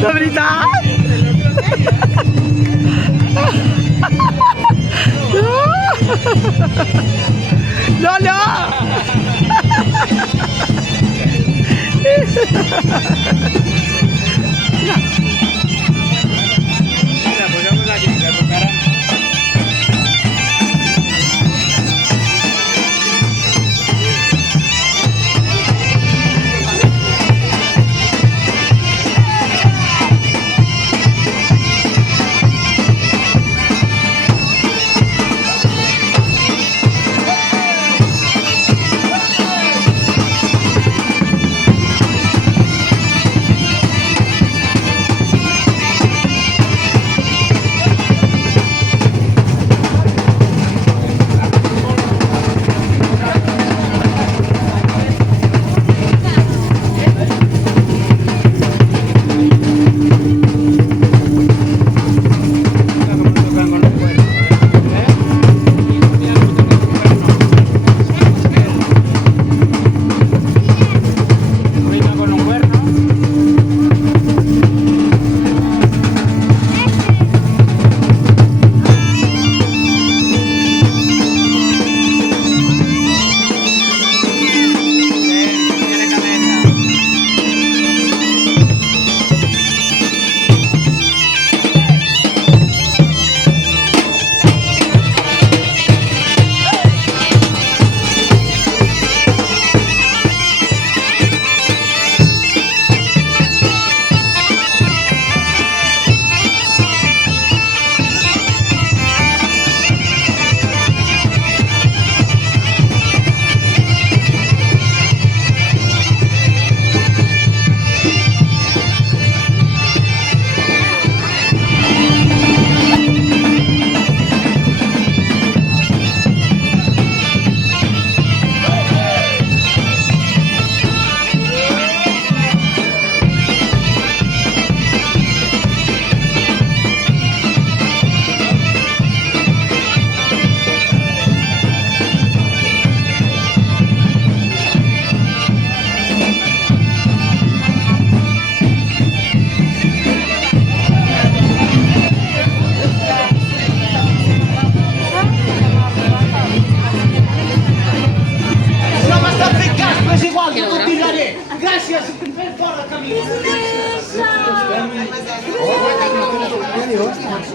De veritat? No, no!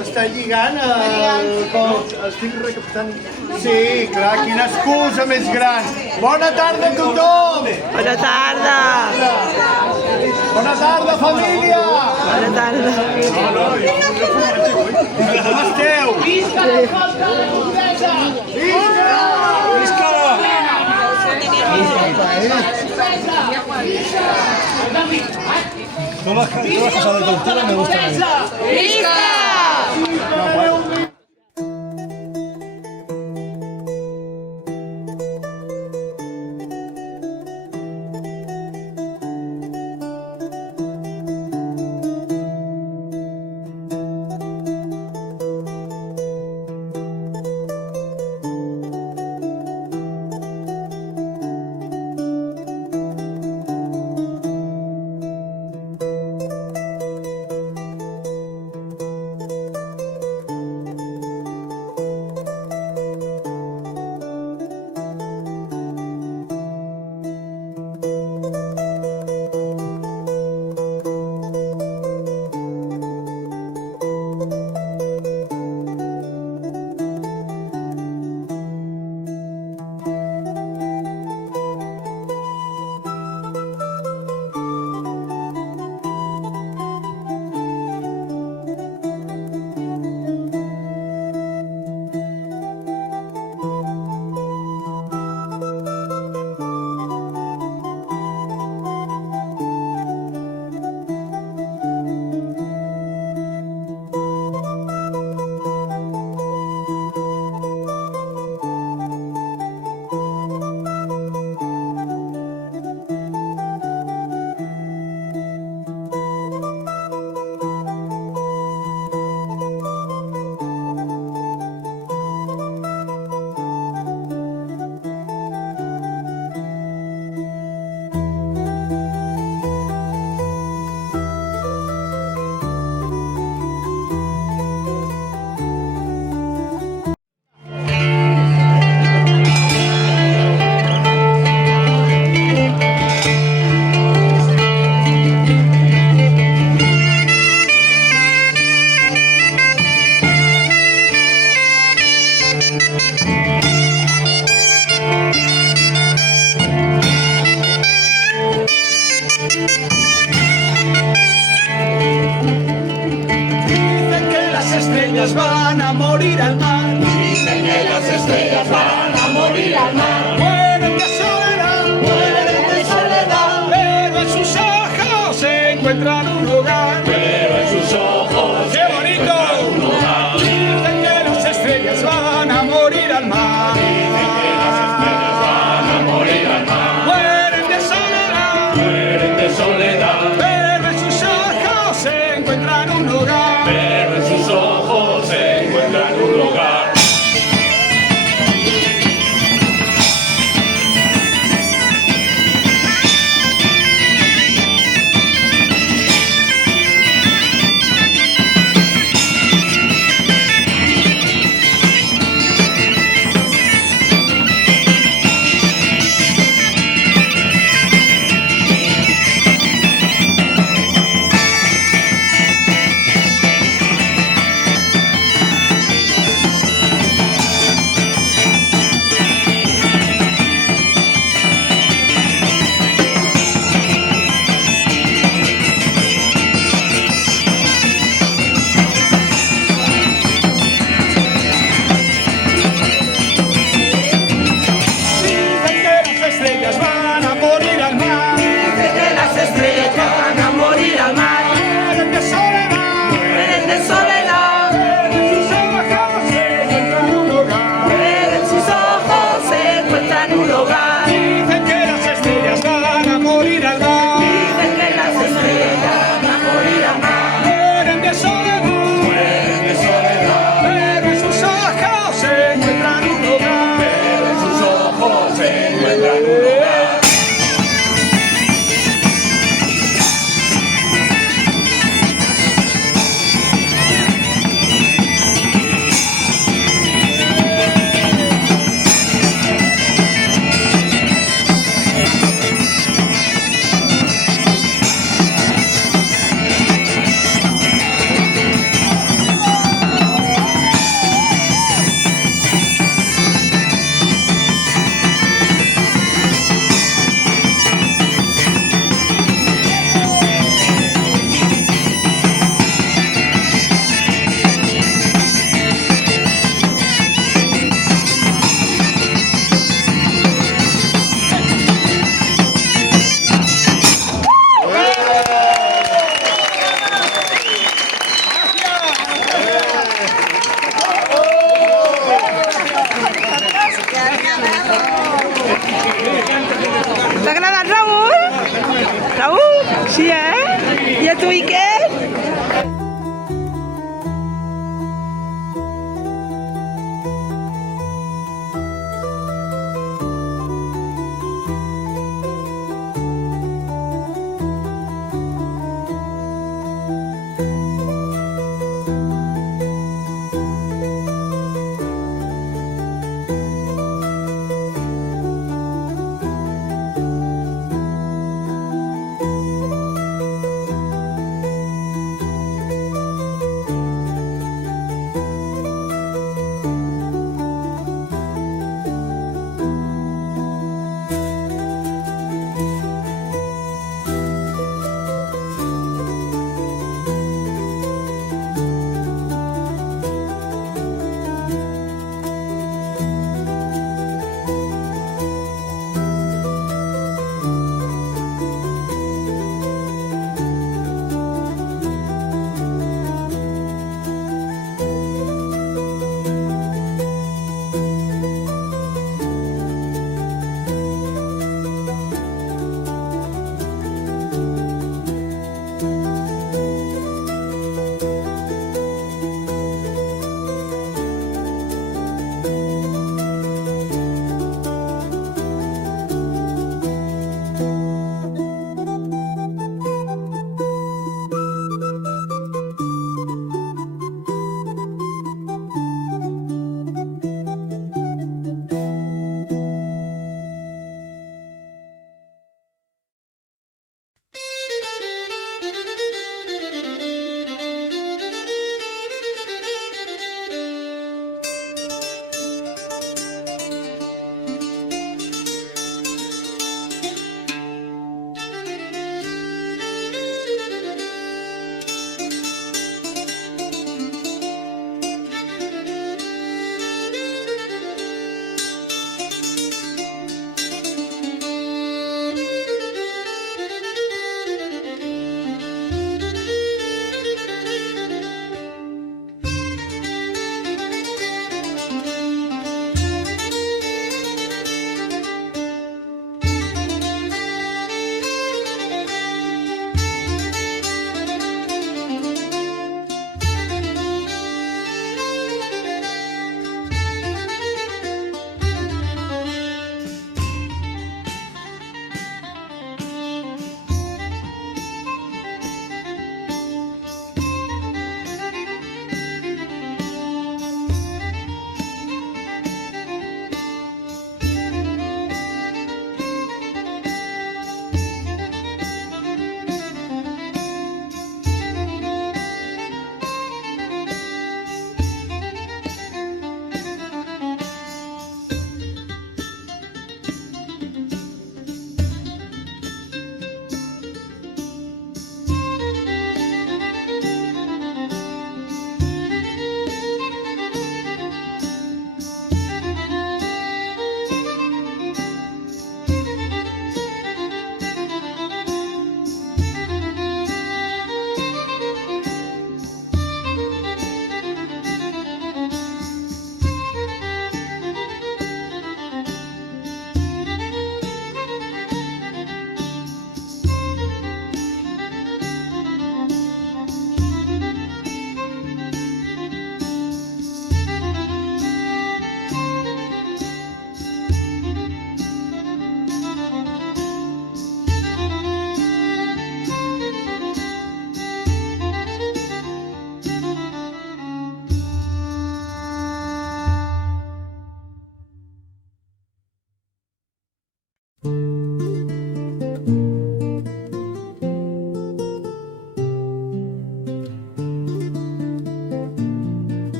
Està lligant estic recaptant... Sí, clar, quina excusa més gran! Bona tarda a tothom! Bona tarda! Bona tarda, família! Bona tarda! Com esteu? Visca la costa de la Montesa! Visca! Visca! Todas las cosas de cultura me gustan a mí. Visca! estrellas van a morir al mar. Dicen que las estrellas van a morir al mar. Mueren de soledad, pero en sus ojos se encuentran un hogar. Pero en sus ojos ¡Qué bonito! Dicen que las estrellas van a morir al mar. dicen que las estrellas van a morir al mar. Mueren de soledad, pero en sus ojos se encuentran un hogar. Pero en sus ojos se encuentran un hogar.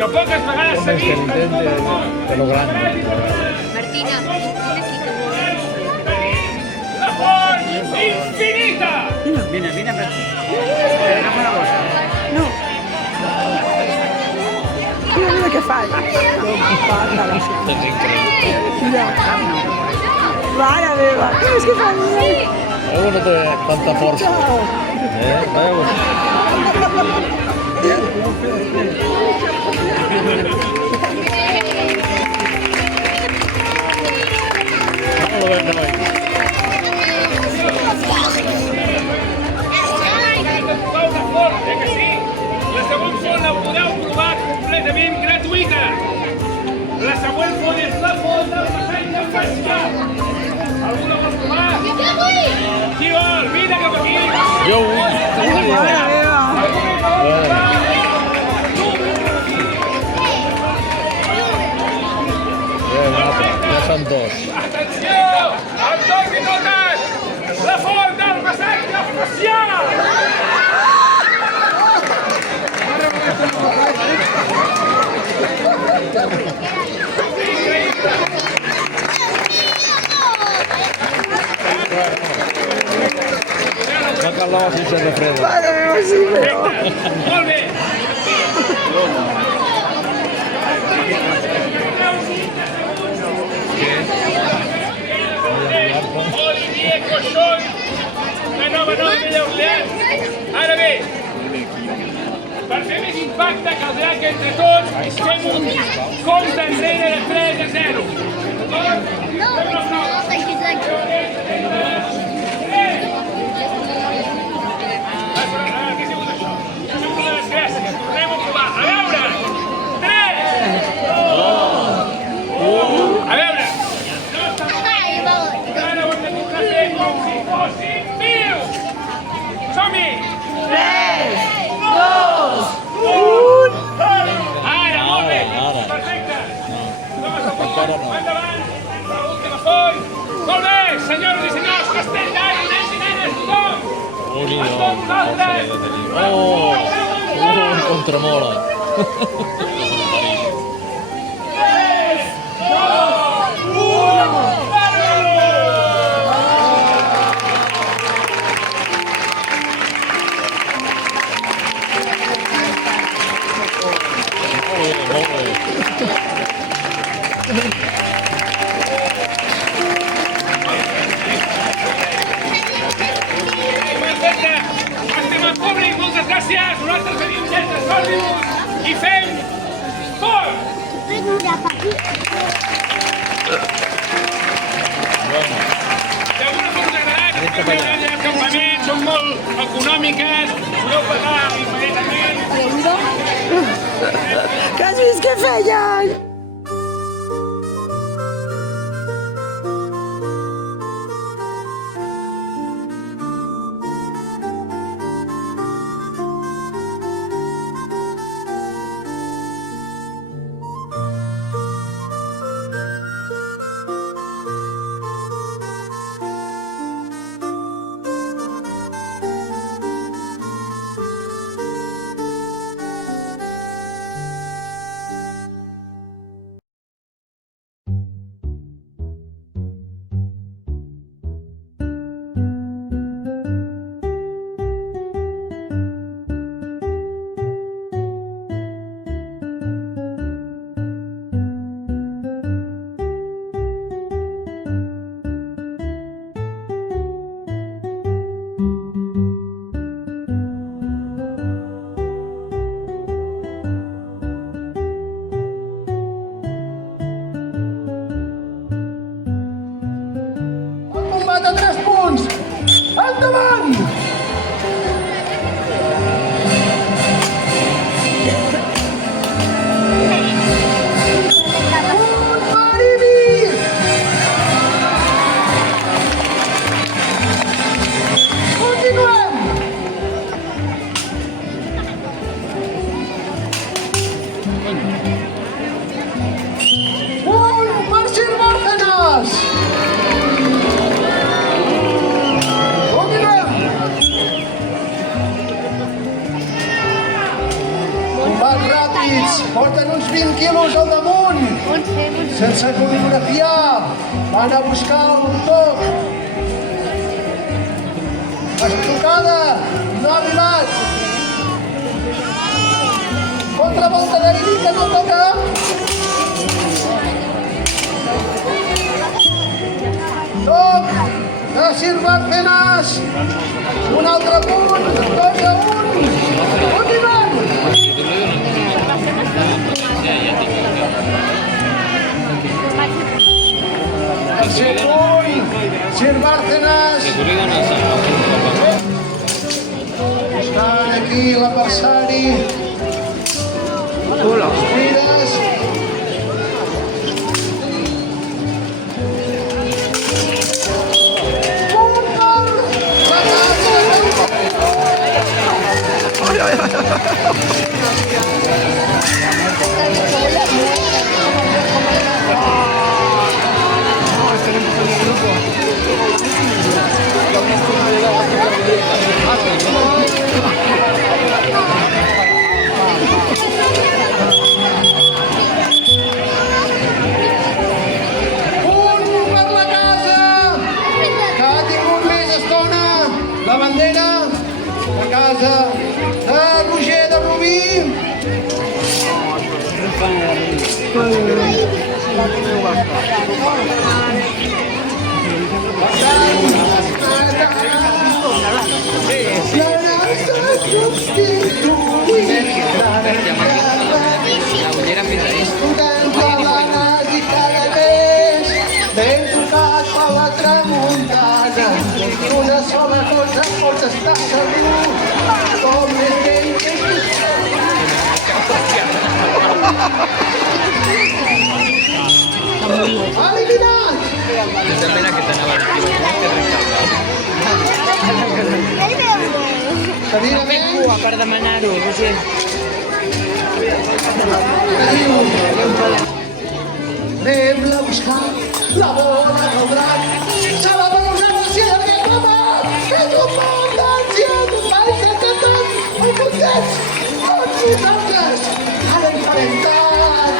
que poques vegades s'ha vist en tot el món. Martina, La font infinita! Vine, agafa una bossa. No. Mira què fa. Mira. Mare meva, és que fa bien. Algo no té tanta força. Vaya vos. No lo ves, no hay. Una font, que sí? La següent font la podeu provar completament gratuïta. La següent font és la font del Passeig de Pesca. Algú la vol provar? Qui vol? Vine cap aquí. Jo vull. Mare meva. Algú més la vol provar? Ja són dos. Atenció! si sento freddo. Mare meva, sì, però. Molt bé. Olivier Cochon, la nova Vella Orleans. Ara bé, per fer més impacte caldrà que entre tots fem un compte enrere de 3 a 0. D'acord? Què ha sigut això? Ha sigut una desgràcia. Tornem a provar. A veure! 3! 2! A veure! No està mal. Ara ho hem de tornar a fer com si fóssim vius! Som-hi! 3, 2, 1. Ara, molt bé! Ara. Perfecte! Homes a punt, endavant! L'última font! Molt bé, senyores i senyors, Castelldans, nens i nenes, tothom! Olio, Som nosaltres! con tremola. Perfecte! Estem en públic, moltes gràcies! Nosaltres tenim lletres Hollywood i fem fort! D'alguna forma us ha agradat? Escriveu allà al campament, són molt econòmiques, podeu pagar immediatament. Que has vist què feien? Combat a 3 punts! Endavant! Punt Maribi! Continuem! Punt Marcin Bárcenas! Combats ràpids, porten uns 20 quilos al damunt, sense coreografiar, van a buscar un toc. Estocada, no ha arribat. Contravolta d'Eric, que no toca. Toc de Sir Bárcenas, un altre punt, 2 a 1. Continuem! Tercer punt, Sir Bárcenas. Buscant aquí l'adversari. Mires. Punt per la casa. casa de Roger de Rubí. Ben tocat per la tramuntana, una sola cosa pots estar segur, com més vell que eliminat! Seguidament, Per demanar-ho, Roger. anem a buscar la bola del drac. Se la va usar la seva de cama. És un bon d'ancians, país de tothom, molt contents. Tots nosaltres, ara en farem tant.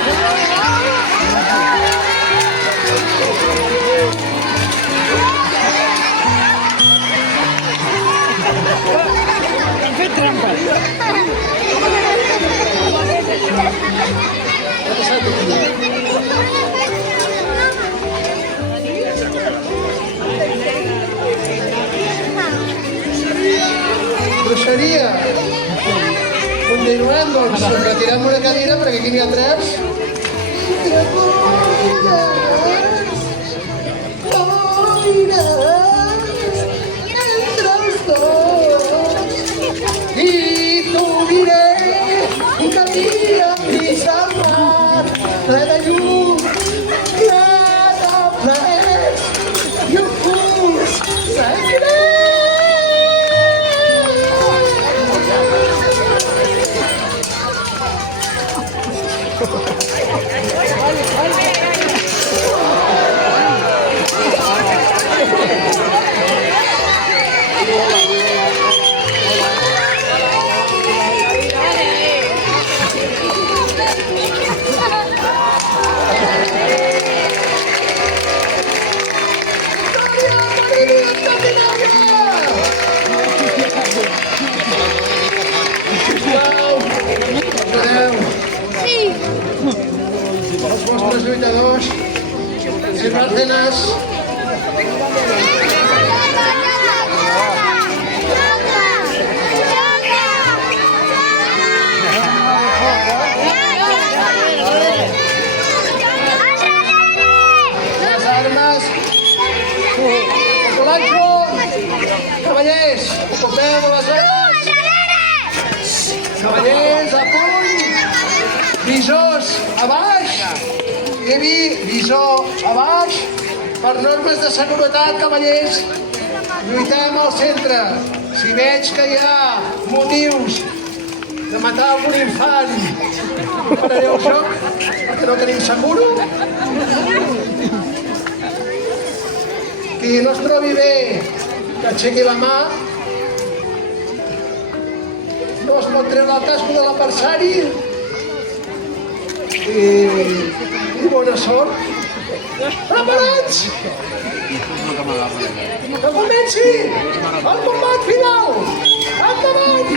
Hem fet trampa. Bruixeria. Continuem, doncs, retirem una cadira perquè aquí n'hi ha tres. Entre els dos i t'ho diré un camí amb gris al mar, ple de llum, ple de plaers i un curs secret. Els vostres lluitadors i Bárcenas. Les armes. Colancho. Cavallers, ocupeu les armes. Cavallers, a punt. Visors a baix. Visor a baix. Per normes de seguretat, cavallers, lluitem al centre. Si veig que hi ha motius de matar algun infant, pararé el joc, perquè no tenim seguro. Qui no es trobi bé, que aixequi la mà. No es pot treure el casco de l'adversari. I bona sort. Preparats! Que comenci el combat final! Endavant!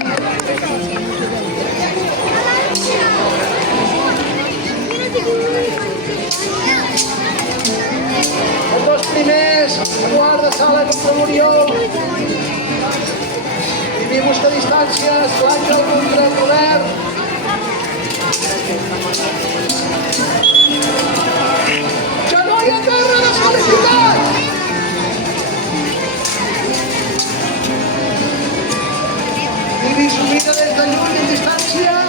Els dos primers, Eduard de Sala contra l'Oriol. I busca distàncies, l'Àngel contra el Robert. Genoll a terra, desqualificat! I s'ho mira des de lluny en distància.